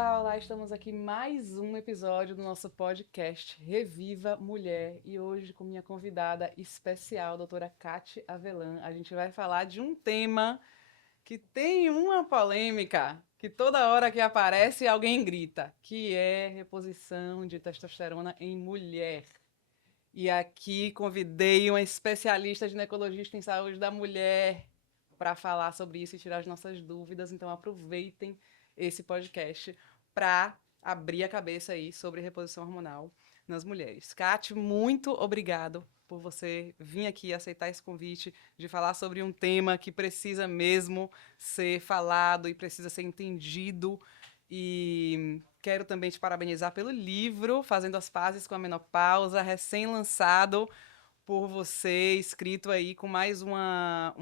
Olá, olá, estamos aqui mais um episódio do nosso podcast Reviva Mulher e hoje com minha convidada especial, a doutora Kati Avellan, a gente vai falar de um tema que tem uma polêmica, que toda hora que aparece alguém grita, que é reposição de testosterona em mulher. E aqui convidei uma especialista ginecologista em saúde da mulher para falar sobre isso e tirar as nossas dúvidas. Então aproveitem esse podcast para abrir a cabeça aí sobre reposição hormonal nas mulheres. Kate, muito obrigado por você vir aqui e aceitar esse convite de falar sobre um tema que precisa mesmo ser falado e precisa ser entendido. E quero também te parabenizar pelo livro Fazendo as Pazes com a Menopausa, recém-lançado por você, escrito aí com mais uma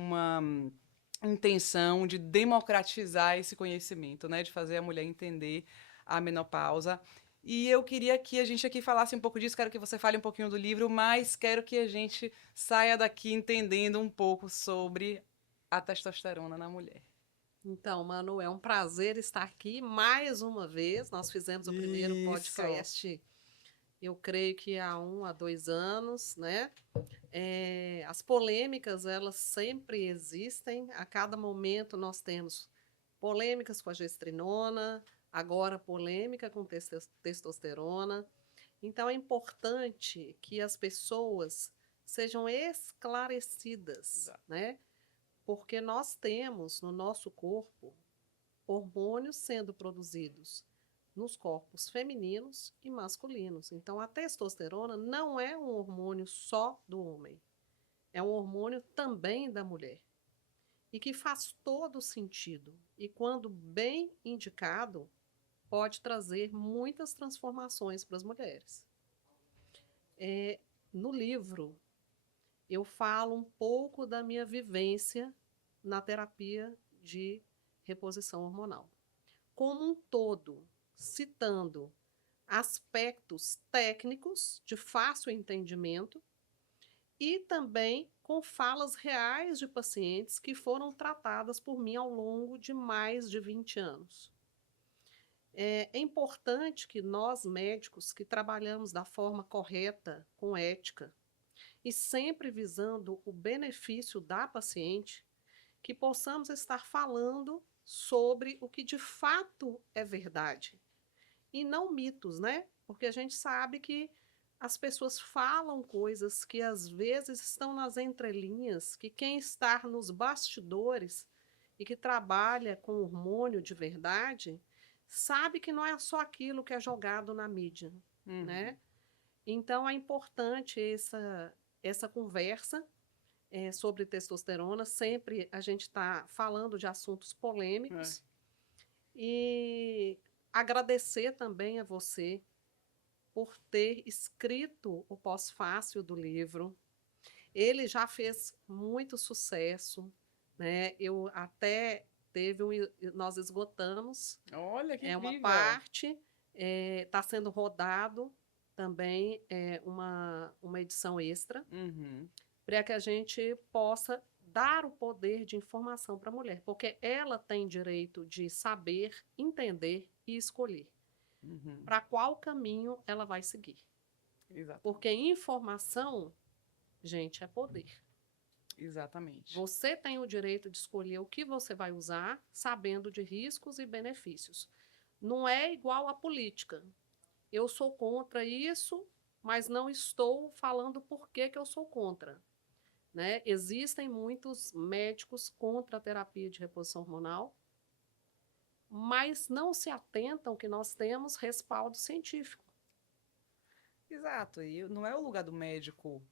intenção de democratizar esse conhecimento, né? De fazer a mulher entender a menopausa. E eu queria que a gente aqui falasse um pouco disso, quero que você fale um pouquinho do livro, mas quero que a gente saia daqui entendendo um pouco sobre a testosterona na mulher. Então, Manu, é um prazer estar aqui mais uma vez. Nós fizemos o primeiro Isso. podcast, eu creio que há 2 anos, né? As polêmicas, elas sempre existem. A cada momento nós temos polêmicas com a gestrinona, agora polêmica com testosterona. Então, é importante que as pessoas sejam esclarecidas, Exato. né? Porque nós temos no nosso corpo hormônios sendo produzidos nos corpos femininos e masculinos. Então, a testosterona não é um hormônio só do homem, é um hormônio também da mulher. E que faz todo sentido. E quando bem indicado, pode trazer muitas transformações para as mulheres. No livro, eu falo um pouco da minha vivência na terapia de reposição hormonal. Como um todo, citando aspectos técnicos de fácil entendimento e também com falas reais de pacientes que foram tratadas por mim ao longo de mais de 20 anos. É importante que nós, médicos, que trabalhamos da forma correta, com ética, e sempre visando o benefício da paciente, que possamos estar falando sobre o que de fato é verdade e não mitos, né? Porque a gente sabe que as pessoas falam coisas que às vezes estão nas entrelinhas, que quem está nos bastidores e que trabalha com hormônio de verdade sabe que não é só aquilo que é jogado na mídia, Uhum. né? Então é importante essa conversa sobre testosterona. Sempre a gente está falando de assuntos É. polêmicos e agradecer também a você por ter escrito o pós-fácil do livro. Ele já fez muito sucesso, né? Eu até nós esgotamos, Olha que uma incrível. parte, está sendo rodado também uma edição extra Uhum. para que a gente possa dar o poder de informação para a mulher, porque ela tem direito de saber, entender e escolher Uhum. para qual caminho ela vai seguir. Porque Exatamente. informação, gente, é poder. Exatamente. Você tem o direito de escolher o que você vai usar, sabendo de riscos e benefícios. Não é igual à política. Eu sou contra isso, mas não estou falando por que eu sou contra. Né? Existem muitos médicos contra a terapia de reposição hormonal, mas não se atentam que nós temos respaldo científico. Exato. E não é o lugar do médico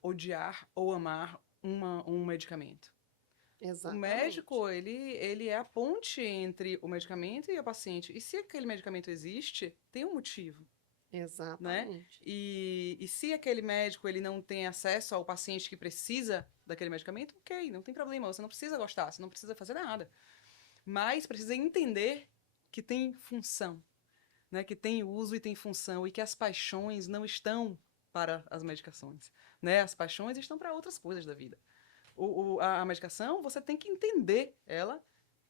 odiar ou amar um medicamento. O Exatamente. médico, ele é a ponte entre o medicamento e o paciente. E se aquele medicamento existe, tem um motivo, né? Exatamente. E se aquele médico ele não tem acesso ao paciente que precisa daquele medicamento, ok, não tem problema. Você não precisa gostar, você não precisa fazer nada. Mas precisa entender que tem função, né? Que tem uso e tem função e que as paixões não estão para as medicações, né? As paixões estão para outras coisas da vida. A medicação, você tem que entender ela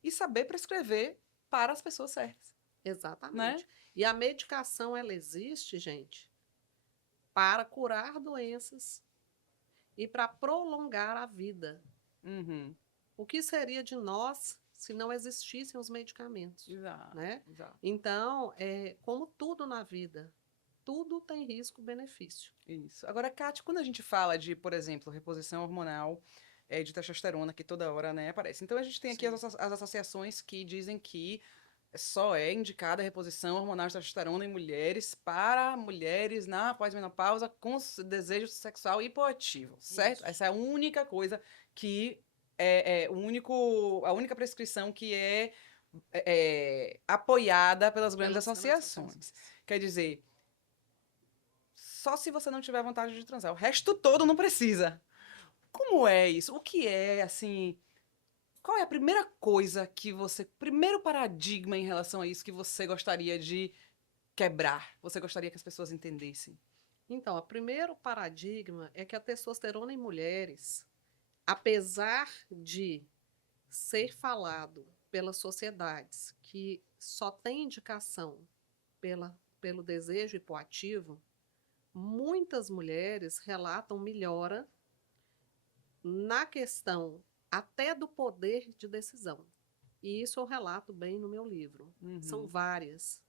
e saber prescrever para as pessoas certas. Exatamente. né? E a medicação, ela existe, gente, para curar doenças e para prolongar a vida. Uhum. O que seria de nós se não existissem os medicamentos, Exato, né? exato. Então, como tudo na vida, tudo tem risco-benefício. Isso. Agora, Kátia, quando a gente fala de, por exemplo, reposição hormonal de testosterona, que toda hora, né, aparece. Então, a gente tem aqui Sim. as associações que dizem que só é indicada a reposição hormonal de testosterona em mulheres para mulheres na pós-menopausa com desejo sexual hipoativo, certo? Isso. Essa é a única coisa que a única prescrição que apoiada pelas grandes Pelas grandes associações. associações. Quer dizer, só se você não tiver vontade de transar. O resto todo não precisa. Como é isso? O que é, assim. Qual é a primeira coisa que você. Primeiro paradigma em relação a isso que você gostaria de quebrar? Você gostaria que as pessoas entendessem? Então, o primeiro paradigma é que a testosterona em mulheres, apesar de ser falado pelas sociedades que só tem indicação pelo desejo hipoativo, muitas mulheres relatam melhora na questão até do poder de decisão. E isso eu relato bem no meu livro. São Uhum. várias.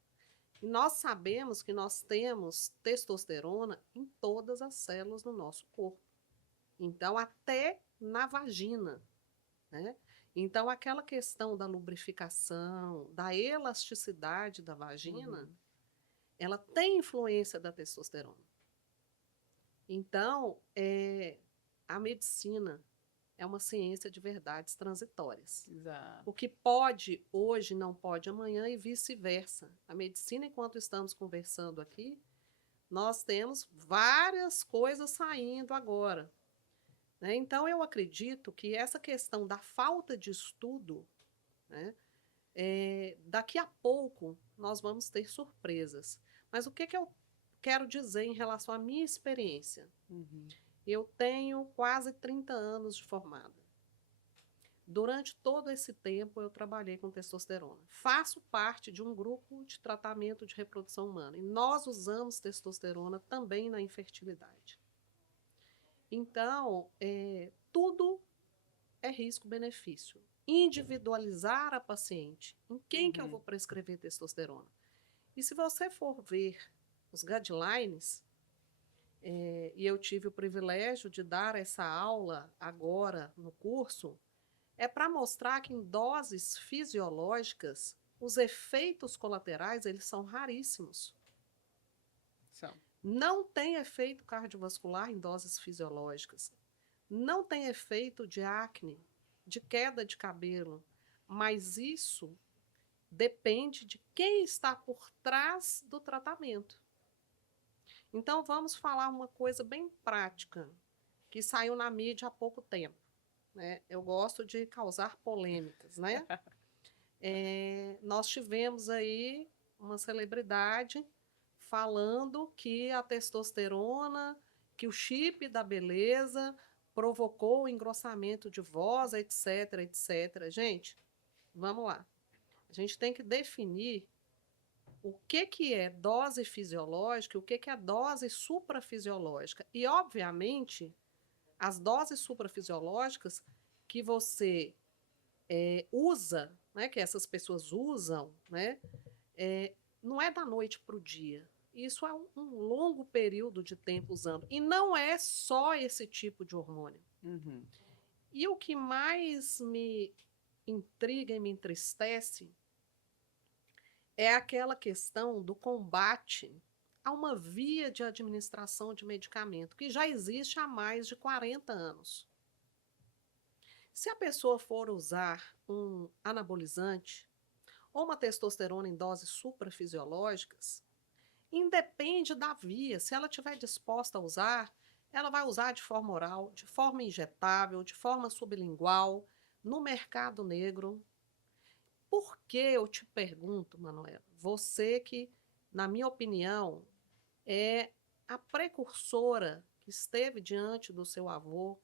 E nós sabemos que nós temos testosterona em todas as células do nosso corpo. Então, até na vagina, né? Então, aquela questão da lubrificação, da elasticidade da vagina, Uhum. ela tem influência da testosterona. Então, a medicina é uma ciência de verdades transitórias. Exato. O que pode hoje não pode amanhã e vice-versa. A medicina, enquanto estamos conversando aqui, nós temos várias coisas saindo agora, né? Então, eu acredito que essa questão da falta de estudo, né, daqui a pouco nós vamos ter surpresas. Mas o que eu quero dizer em relação à minha experiência? Uhum. Eu tenho quase 30 anos de formada. Durante todo esse tempo, eu trabalhei com testosterona. Faço parte de um grupo de tratamento de reprodução humana e nós usamos testosterona também na infertilidade. Então, tudo é risco-benefício. Individualizar a paciente. Em quem que eu Uhum. vou prescrever testosterona? E se você for ver os guidelines, e eu tive o privilégio de dar essa aula agora no curso, é para mostrar que em doses fisiológicas, os efeitos colaterais, eles são raríssimos. São. Não tem efeito cardiovascular em doses fisiológicas. Não tem efeito de acne, de queda de cabelo. Mas isso depende de quem está por trás do tratamento. Então, vamos falar uma coisa bem prática, que saiu na mídia há pouco tempo, né? Eu gosto de causar polêmicas, né? Nós tivemos aí uma celebridade falando que a testosterona, que o chip da beleza provocou o engrossamento de voz, etc, etc. Gente, vamos lá. A gente tem que definir o que é dose fisiológica e o que é dose suprafisiológica. E, obviamente, as doses suprafisiológicas que você usa, né, que essas pessoas usam, né, não é da noite para o dia. Isso é um longo período de tempo usando. E não é só esse tipo de hormônio. Uhum. E o que mais me intriga e me entristece é aquela questão do combate a uma via de administração de medicamento que já existe há mais de 40 anos. Se a pessoa for usar um anabolizante ou uma testosterona em doses suprafisiológicas, independe da via. Se ela estiver disposta a usar, ela vai usar de forma oral, de forma injetável, de forma sublingual, no mercado negro. Por que eu te pergunto, Manuela? Você que, na minha opinião, é a precursora que esteve diante do seu avô,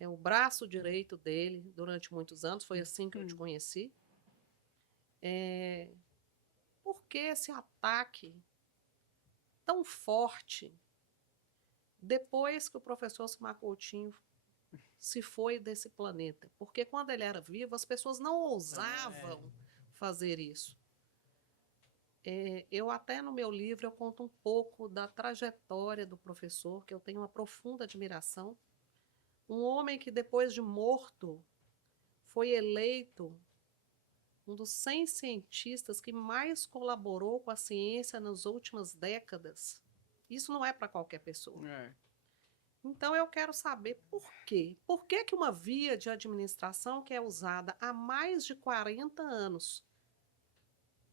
é o braço direito dele durante muitos anos, foi assim que eu te Uhum. conheci. por que esse ataque tão forte depois que o professor Osmar Coutinho se foi desse planeta? Porque quando ele era vivo, as pessoas não ousavam fazer isso. Eu até no meu livro eu conto um pouco da trajetória do professor, que eu tenho uma profunda admiração. Um homem que depois de morto foi eleito um dos 100 cientistas que mais colaborou com a ciência nas últimas décadas. Isso não é para qualquer pessoa. Então, eu quero saber por quê. Por que que uma via de administração que é usada há mais de 40 anos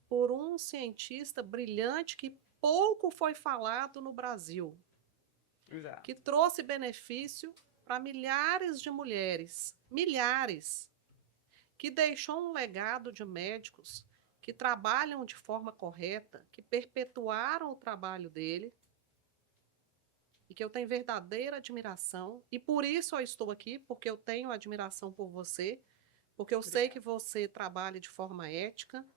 por um cientista brilhante que pouco foi falado no Brasil, Exato. que trouxe benefício para milhares de mulheres, milhares, que deixou um legado de médicos que trabalham de forma correta, que perpetuaram o trabalho dele, e que eu tenho verdadeira admiração, e por isso eu estou aqui, porque eu tenho admiração por você, porque eu sei que você trabalha de forma ética,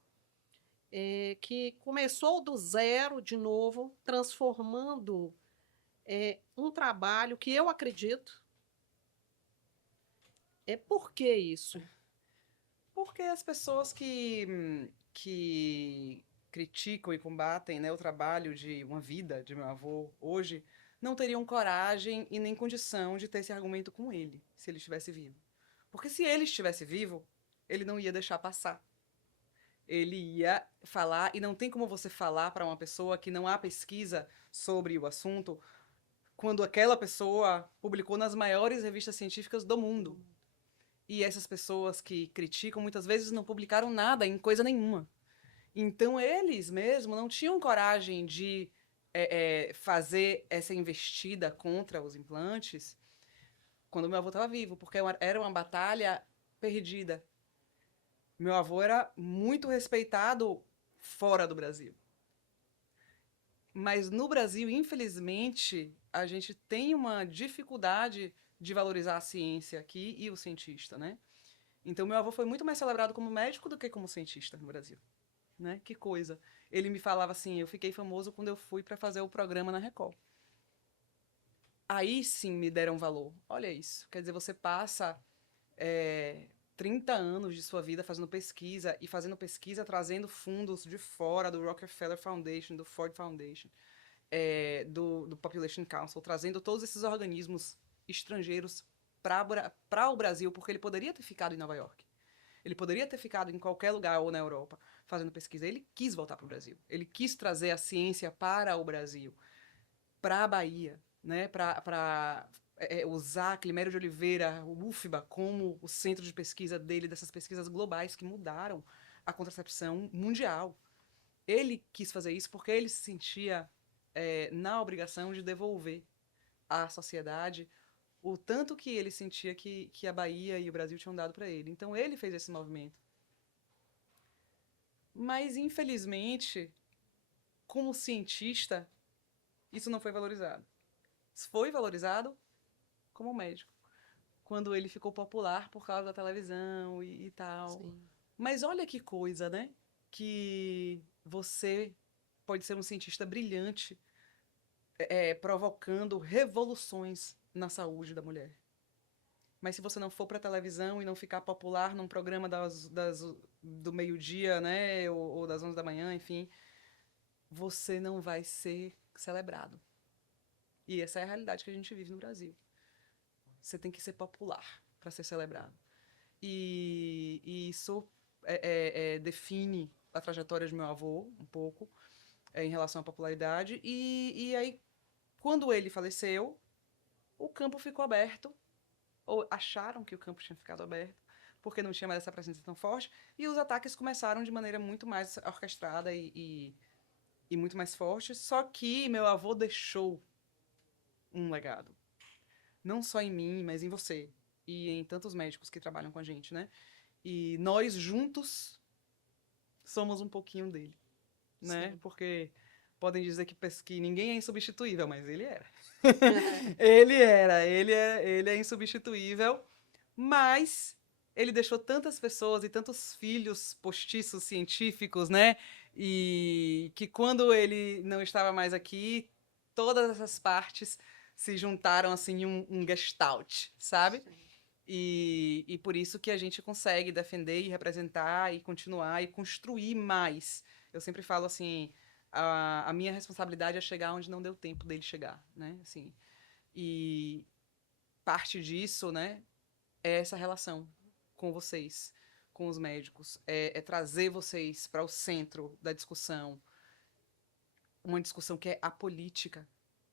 que começou do zero de novo, transformando um trabalho que eu acredito. Por que isso? Porque as pessoas que criticam e combatem, né, o trabalho de uma vida de meu avô hoje não teriam coragem e nem condição de ter esse argumento com ele, se ele estivesse vivo. Porque se ele estivesse vivo, ele não ia deixar passar. Ele ia falar, e não tem como você falar para uma pessoa que não há pesquisa sobre o assunto, quando aquela pessoa publicou nas maiores revistas científicas do mundo. E essas pessoas que criticam muitas vezes não publicaram nada em coisa nenhuma. Então eles mesmo não tinham coragem de fazer essa investida contra os implantes quando meu avô estava vivo, porque era uma batalha perdida. Meu avô era muito respeitado fora do Brasil. Mas no Brasil, infelizmente, a gente tem uma dificuldade de valorizar a ciência aqui e o cientista, né? Então, meu avô foi muito mais celebrado como médico do que como cientista no Brasil, né? Que coisa. Ele me falava assim, eu fiquei famoso quando eu fui para fazer o programa na Record. Aí sim me deram valor. Olha isso. Quer dizer, você passa 30 anos de sua vida fazendo pesquisa e fazendo pesquisa trazendo fundos de fora do Rockefeller Foundation, do Ford Foundation, do Population Council, trazendo todos esses organismos estrangeiros para o Brasil, porque ele poderia ter ficado em Nova York. Ele poderia ter ficado em qualquer lugar ou na Europa fazendo pesquisa. Ele quis voltar para o Brasil. Ele quis trazer a ciência para o Brasil, para a Bahia, né? Para usar Climério de Oliveira, o UFBA, como o centro de pesquisa dele, dessas pesquisas globais que mudaram a contracepção mundial. Ele quis fazer isso porque ele se sentia na obrigação de devolver à sociedade o tanto que ele sentia que a Bahia e o Brasil tinham dado para ele. Então, ele fez esse movimento. Mas, infelizmente, como cientista, isso não foi valorizado. Foi valorizado como médico, quando ele ficou popular por causa da televisão e tal. Sim. Mas olha que coisa, né? Que você pode ser um cientista brilhante, provocando revoluções na saúde da mulher. Mas se você não for para a televisão e não ficar popular num programa do meio-dia, né, ou das 11 da manhã, enfim, você não vai ser celebrado. E essa é a realidade que a gente vive no Brasil. Você tem que ser popular para ser celebrado. E isso define a trajetória de meu avô, um pouco, em relação à popularidade. E aí, quando ele faleceu, o campo ficou aberto, ou acharam que o campo tinha ficado aberto, porque não tinha mais essa presença tão forte, e os ataques começaram de maneira muito mais orquestrada e muito mais forte, só que meu avô deixou um legado. Não só em mim, mas em você, e em tantos médicos que trabalham com a gente, né? E nós juntos somos um pouquinho dele, né? Sim. Porque podem dizer que ninguém é insubstituível, mas ele era. Ele é insubstituível, mas ele deixou tantas pessoas e tantos filhos postiços científicos, né? E que quando ele não estava mais aqui, todas essas partes se juntaram assim em um gestalt, sabe? Sim. E por isso que a gente consegue defender e representar e continuar e construir mais. Eu sempre falo assim, a minha responsabilidade é chegar onde não deu tempo dele chegar, né? Assim, e parte disso, né, é essa relação com vocês, com os médicos, é trazer vocês para o centro da discussão, uma discussão que é apolítica,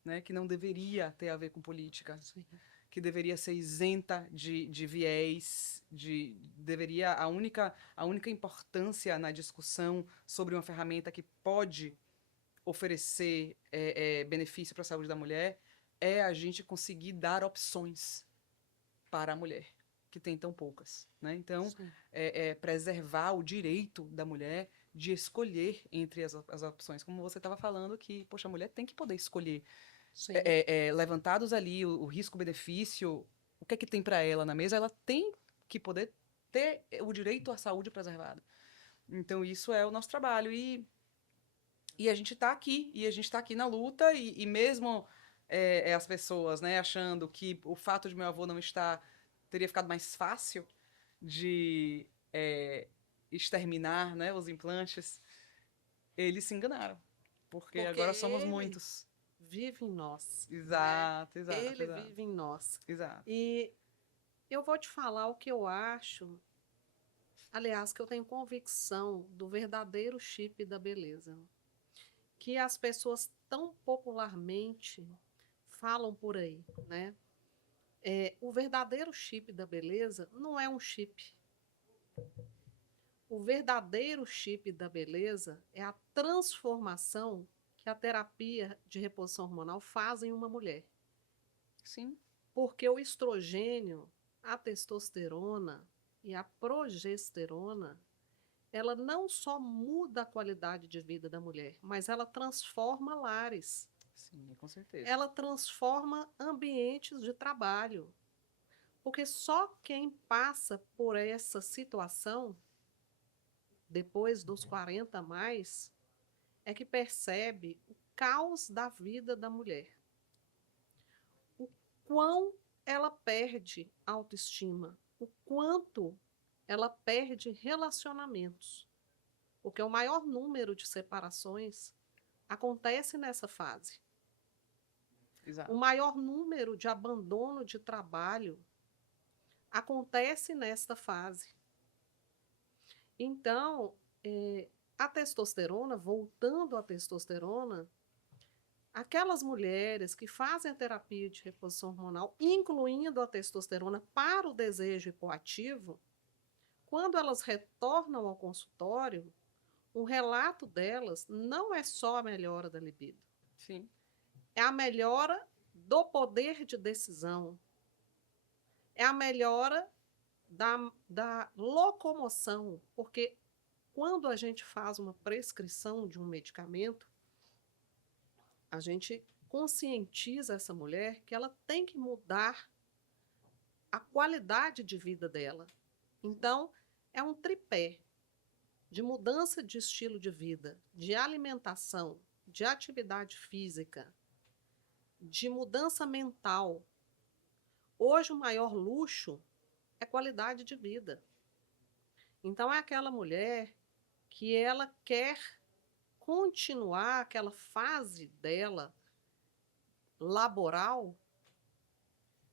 né, que não deveria ter a ver com política, Sim. que deveria ser isenta de viés, deveria a única importância na discussão sobre uma ferramenta que pode oferecer benefício para a saúde da mulher é a gente conseguir dar opções para a mulher, que tem tão poucas. Né? Então, Sim. preservar o direito da mulher de escolher entre as opções. Como você estava falando, que, poxa, a mulher tem que poder escolher. Sim. Levantados ali o risco-benefício, o que é que tem para ela na mesa, ela tem que poder ter o direito à saúde preservada. Então, isso é o nosso trabalho. E a gente está aqui, e a gente está aqui na luta, e mesmo as pessoas, né, achando que o fato de meu avô não estar teria ficado mais fácil de exterminar, né, os implantes, eles se enganaram, porque Porque agora somos ele muitos. vive em nós, né? Exato, exato, Ele exato, vive em nós. exato. E eu vou te falar o que eu acho, aliás, que eu tenho convicção do verdadeiro chip da beleza, que as pessoas tão popularmente falam por aí, né? O verdadeiro chip da beleza não é um chip. O verdadeiro chip da beleza é a transformação que a terapia de reposição hormonal faz em uma mulher. Sim. Porque o estrogênio, a testosterona e a progesterona, ela não só muda a qualidade de vida da mulher, mas ela transforma lares. Sim, com certeza. Ela transforma ambientes de trabalho. Porque só quem passa por essa situação, depois dos 40 a mais, é que percebe o caos da vida da mulher. O quão ela perde autoestima, o quanto ela perde relacionamentos. Porque o maior número de separações acontece nessa fase. Exato. O maior número de abandono de trabalho acontece nesta fase. Então, a testosterona, voltando à testosterona, aquelas mulheres que fazem a terapia de reposição hormonal, incluindo a testosterona para o desejo hipoativo, quando elas retornam ao consultório, o relato delas não é só a melhora da libido. Sim. É a melhora do poder de decisão. É a melhora da locomoção, porque quando a gente faz uma prescrição de um medicamento, a gente conscientiza essa mulher que ela tem que mudar a qualidade de vida dela. Então, é um tripé de mudança de estilo de vida, de alimentação, de atividade física, de mudança mental. Hoje, o maior luxo é qualidade de vida. Então, é aquela mulher que ela quer continuar aquela fase dela laboral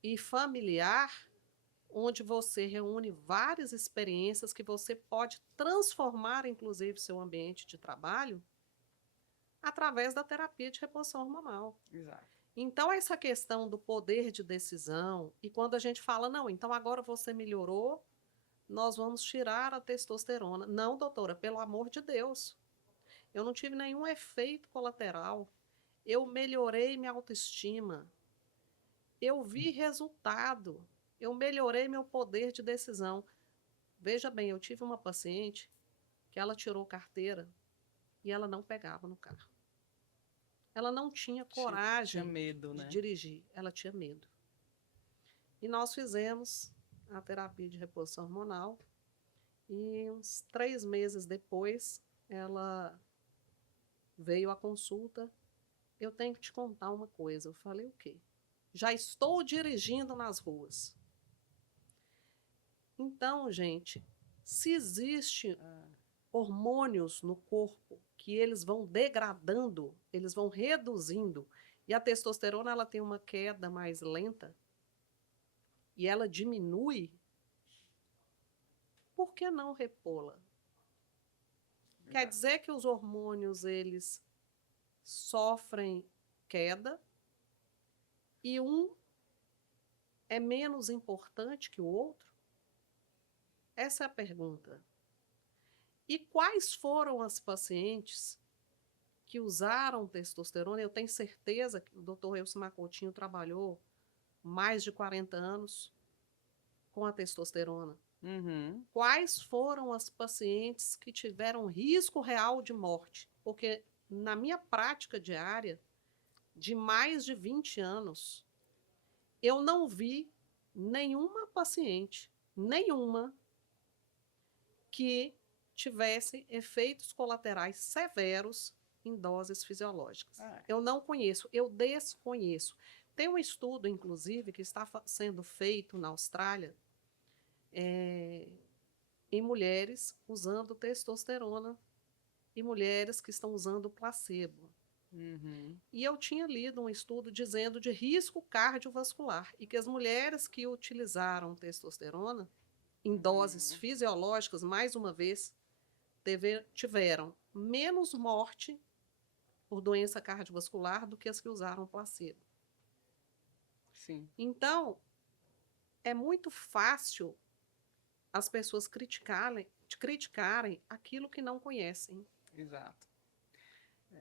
e familiar, onde você reúne várias experiências que você pode transformar, inclusive, seu ambiente de trabalho através da terapia de reposição hormonal. Exato. Então, essa questão do poder de decisão, e quando a gente fala, não, então agora você melhorou, nós vamos tirar a testosterona. Não, doutora, pelo amor de Deus. Eu não tive nenhum efeito colateral. Eu melhorei minha autoestima. Eu vi resultado. Eu melhorei meu poder de decisão. Veja bem, eu tive uma paciente que ela tirou carteira e ela não pegava no carro. Ela não tinha coragem medo, de né? dirigir, ela tinha medo. E nós fizemos a terapia de reposição hormonal. E uns 3 meses depois, ela veio à consulta. Eu tenho que te contar uma coisa. Eu falei, o quê? Já estou dirigindo nas ruas. Então, gente, se existe hormônios no corpo que eles vão degradando, eles vão reduzindo, e a testosterona ela tem uma queda mais lenta, e ela diminui, por que não repô-la? Quer dizer que os hormônios, eles sofrem queda, e um é menos importante que o outro? Essa é a pergunta. E quais foram as pacientes que usaram testosterona? Eu tenho certeza que o Dr. Elcimar Coutinho trabalhou mais de 40 anos com a testosterona. Uhum. Quais foram as pacientes que tiveram risco real de morte? Porque na minha prática diária, de mais de 20 anos, eu não vi nenhuma paciente, nenhuma, que tivesse efeitos colaterais severos em doses fisiológicas. Eu não conheço, eu desconheço. Tem um estudo, inclusive, que está sendo feito na Austrália, em mulheres usando testosterona e mulheres que estão usando placebo. Uhum. E eu tinha lido um estudo dizendo de risco cardiovascular e que as mulheres que utilizaram testosterona em doses fisiológicas, mais uma vez, tiveram menos morte por doença cardiovascular do que as que usaram placebo. Sim. Então, é muito fácil as pessoas criticarem aquilo que não conhecem. Exato.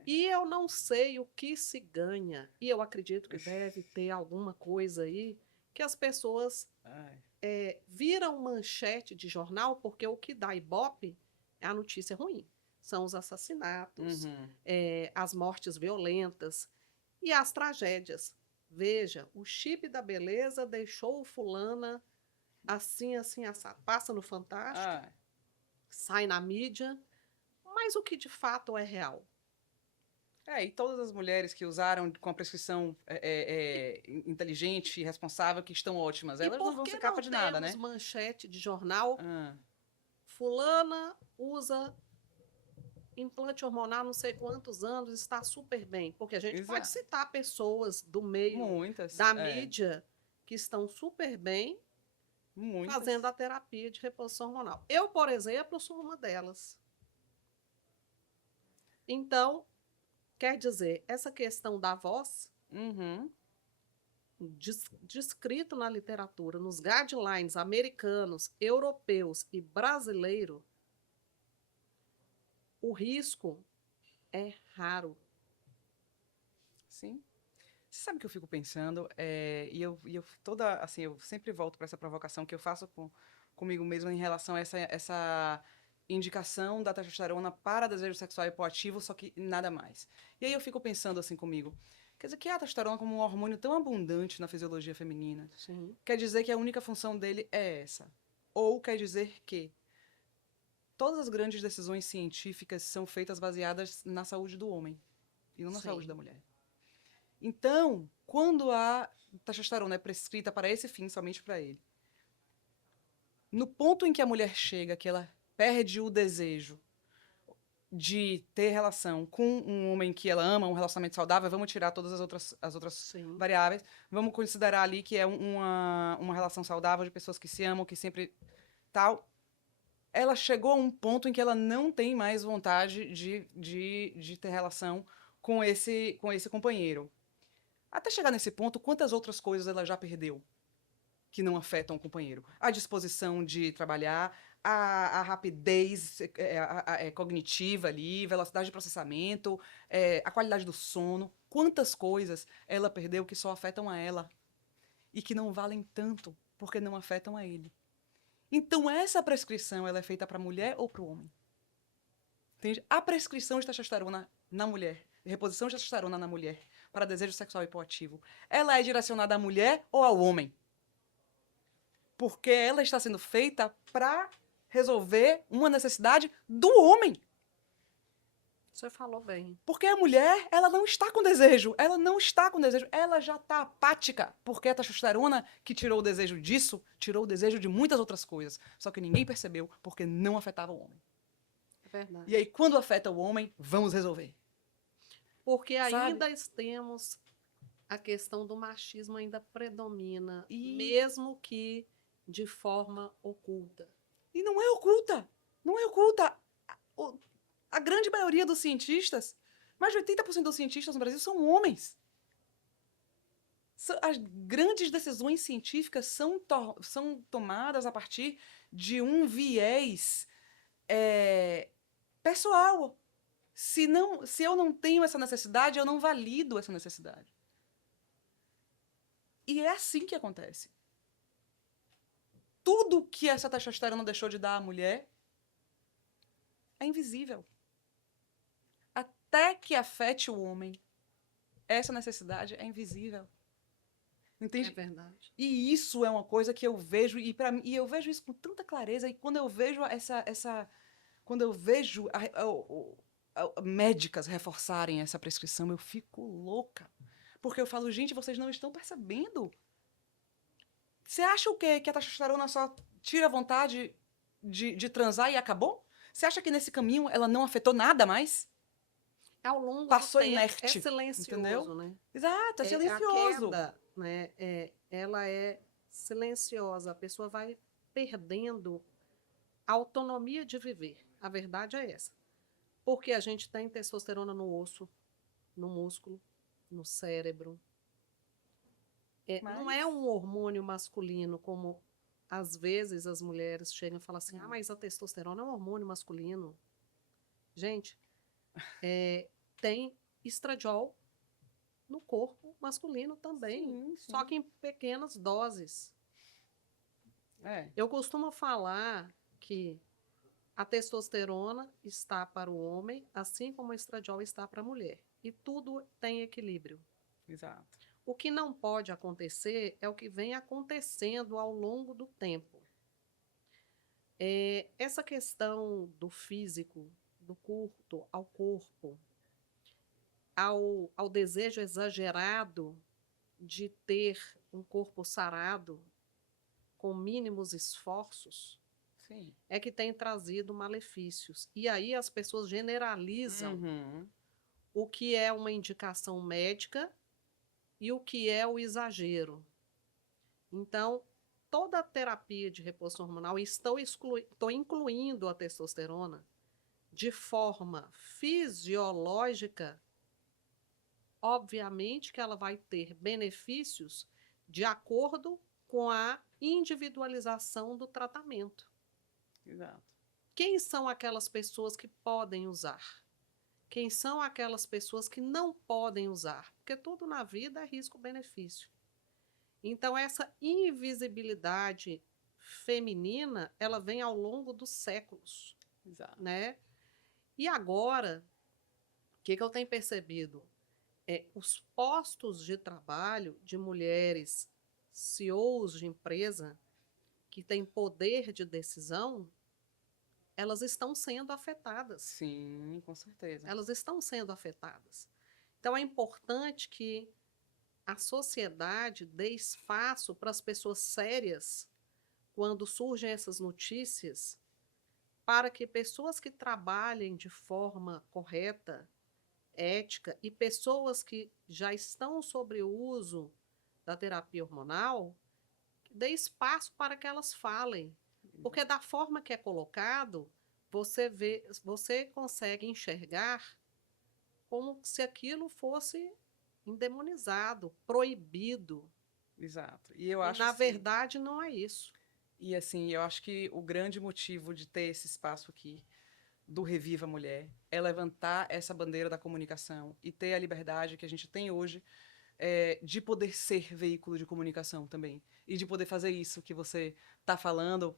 E eu não sei o que se ganha, e eu acredito que deve ter alguma coisa aí, que as pessoas viram manchete de jornal, porque o que dá ibope é a notícia ruim. São os assassinatos, as mortes violentas e as tragédias. Veja, o chip da beleza deixou fulana assim, assim, assado. Passa no Fantástico, sai na mídia, mas o que de fato é real? E todas as mulheres que usaram com a prescrição inteligente e responsável, que estão ótimas, elas não vão ser capa de nada, né? E por que não temos manchete de jornal? Fulana usa implante hormonal não sei quantos anos, está super bem. Porque a gente pode citar pessoas do meio da mídia que estão super bem fazendo a terapia de reposição hormonal. Eu, por exemplo, sou uma delas. Então, quer dizer, essa questão da voz, descrito na literatura, nos guidelines americanos, europeus e brasileiro, o risco é raro. Sim. Você sabe o que eu fico pensando? Eu sempre volto para essa provocação que eu faço comigo mesma em relação a essa indicação da testosterona para desejo sexual hipoativo, só que nada mais. E aí eu fico pensando assim comigo, quer dizer que a testosterona como um hormônio tão abundante na fisiologia feminina, quer dizer que a única função dele é essa? Ou quer dizer que todas as grandes decisões científicas são feitas baseadas na saúde do homem e não na saúde da mulher? Então, quando a testosterona é prescrita para esse fim, somente para ele, no ponto em que a mulher chega, que ela perde o desejo de ter relação com um homem que ela ama, um relacionamento saudável, vamos tirar todas as outras variáveis, vamos considerar ali que é uma relação saudável de pessoas que se amam, que sempre tal. Ela chegou a um ponto em que ela não tem mais vontade de ter relação com esse companheiro. Até chegar nesse ponto, quantas outras coisas ela já perdeu que não afetam o companheiro? A disposição de trabalhar, a rapidez cognitiva ali, velocidade de processamento, a qualidade do sono. Quantas coisas ela perdeu que só afetam a ela e que não valem tanto porque não afetam a ele? Então, essa prescrição ela é feita para a mulher ou para o homem? Entende? A prescrição de testosterona na mulher, reposição de testosterona na mulher, para desejo sexual hipoativo, ela é direcionada à mulher ou ao homem? porque ela está sendo feita para resolver uma necessidade do homem. Você falou bem. Porque a mulher, ela não está com desejo. Ela não está com desejo. Ela já está apática. Porque a testosterona que tirou o desejo disso, tirou o desejo de muitas outras coisas. Só que ninguém percebeu porque não afetava o homem. É verdade. E aí, quando afeta o homem, vamos resolver. Porque Sabe? ainda temos a questão do machismo ainda predomina, E- mesmo que de forma oculta. E não é oculta. Não é oculta. A grande maioria dos cientistas, mais de 80% dos cientistas no Brasil são homens. As grandes decisões científicas são tomadas a partir de um viés pessoal. Se eu não tenho essa necessidade, eu não valido essa necessidade. E é assim que acontece. Tudo que essa testosterona deixou de dar à mulher é invisível. Até que afete o homem, essa necessidade é invisível. Entende? É verdade. E isso é uma coisa que eu vejo, e eu vejo isso com tanta clareza, e quando eu vejo quando eu vejo médicas reforçarem essa prescrição, eu fico louca. Porque eu falo, gente, vocês não estão percebendo. Você acha o quê? Que a testosterona só tira a vontade de transar e acabou? Você acha que nesse caminho ela não afetou nada mais? Ao longo Passou do tempo, inerte, é silencioso, entendeu? né? Exato, é A silencioso. queda, né, ela é silenciosa. A pessoa vai perdendo a autonomia de viver. A verdade é essa. Porque a gente tem testosterona no osso, no músculo, no cérebro. Não é um hormônio masculino, como às vezes as mulheres chegam e falam assim, mas a testosterona é um hormônio masculino. Gente, tem estradiol no corpo masculino também, Sim, sim. só que em pequenas doses. É. Eu costumo falar que a testosterona está para o homem, assim como o estradiol está para a mulher. E tudo tem equilíbrio. Exato. O que não pode acontecer é o que vem acontecendo ao longo do tempo. Essa questão do físico, do curto ao corpo, ao desejo exagerado de ter um corpo sarado, com mínimos esforços, Sim. é que tem trazido malefícios. E aí as pessoas generalizam o que é uma indicação médica e o que é o exagero. Então, toda a terapia de reposição hormonal, estou incluindo a testosterona de forma fisiológica, obviamente que ela vai ter benefícios de acordo com a individualização do tratamento. Exato. Quem são aquelas pessoas que podem usar? Quem são aquelas pessoas que não podem usar? Porque tudo na vida é risco-benefício. Então, essa invisibilidade feminina, ela vem ao longo dos séculos. Exato. Né? E agora, o que eu tenho percebido? Os postos de trabalho de mulheres CEOs de empresa que têm poder de decisão, elas estão sendo afetadas. Sim, com certeza. Elas estão sendo afetadas. Então, é importante que a sociedade dê espaço para as pessoas sérias, quando surgem essas notícias, para que pessoas que trabalhem de forma correta, ética, e pessoas que já estão sobre o uso da terapia hormonal, dê espaço para que elas falem. Porque da forma que é colocado, você consegue enxergar como se aquilo fosse endemonizado, proibido. Exato. E eu acho na assim, verdade, não é isso. E assim, eu acho que o grande motivo de ter esse espaço aqui do Reviva Mulher é levantar essa bandeira da comunicação e ter a liberdade que a gente tem hoje de poder ser veículo de comunicação também. E de poder fazer isso que você está falando,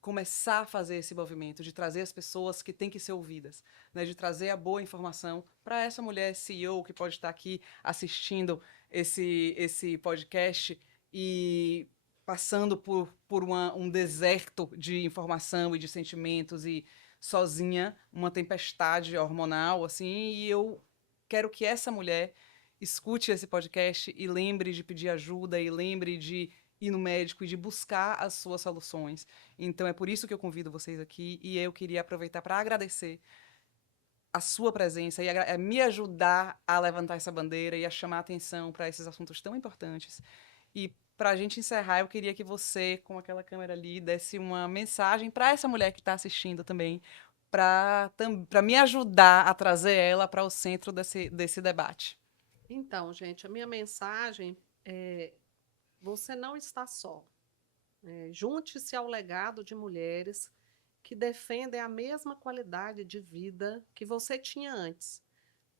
começar a fazer esse movimento, de trazer as pessoas que têm que ser ouvidas, né? De trazer a boa informação para essa mulher CEO que pode estar aqui assistindo esse podcast e passando por um deserto de informação e de sentimentos e sozinha, uma tempestade hormonal, assim, e eu quero que essa mulher escute esse podcast e lembre de pedir ajuda e lembre de ir no médico e de buscar as suas soluções. Então é por isso que eu convido vocês aqui e eu queria aproveitar para agradecer a sua presença e me ajudar a levantar essa bandeira e a chamar a atenção para esses assuntos tão importantes. E para a gente encerrar, eu queria que você, com aquela câmera ali, desse uma mensagem para essa mulher que está assistindo também, para me ajudar a trazer ela para o centro desse debate. Então, gente, a minha mensagem é: você não está só. Junte-se ao legado de mulheres que defendem a mesma qualidade de vida que você tinha antes.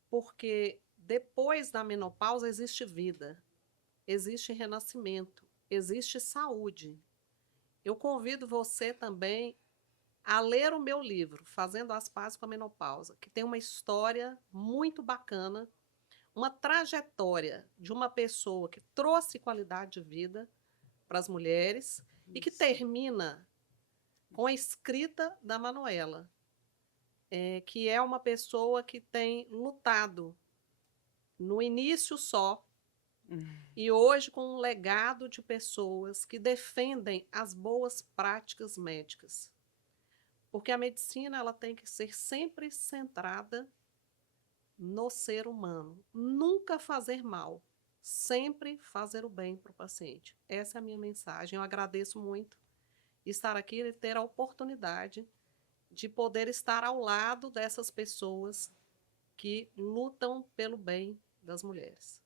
Porque depois da menopausa existe vida, existe renascimento, existe saúde. Eu convido você também a ler o meu livro, Fazendo as Pazes com a Menopausa, que tem uma história muito bacana, uma trajetória de uma pessoa que trouxe qualidade de vida para as mulheres e que termina com a escrita da Manuela, que é uma pessoa que tem lutado no início só e hoje com um legado de pessoas que defendem as boas práticas médicas. Porque a medicina ela tem que ser sempre centrada no ser humano. Nunca fazer mal, sempre fazer o bem para o paciente. Essa é a minha mensagem. Eu agradeço muito estar aqui e ter a oportunidade de poder estar ao lado dessas pessoas que lutam pelo bem das mulheres.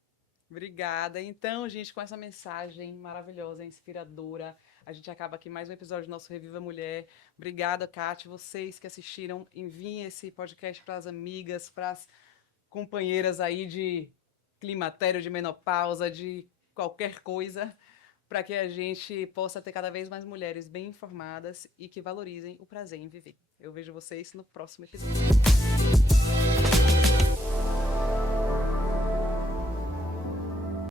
Obrigada. Então, gente, com essa mensagem maravilhosa, inspiradora, a gente acaba aqui mais um episódio do nosso Reviva Mulher. Obrigada, Kátia. Vocês que assistiram, enviem esse podcast para as amigas, para as companheiras aí de climatério, de menopausa, de qualquer coisa, para que a gente possa ter cada vez mais mulheres bem informadas e que valorizem o prazer em viver. Eu vejo vocês no próximo episódio.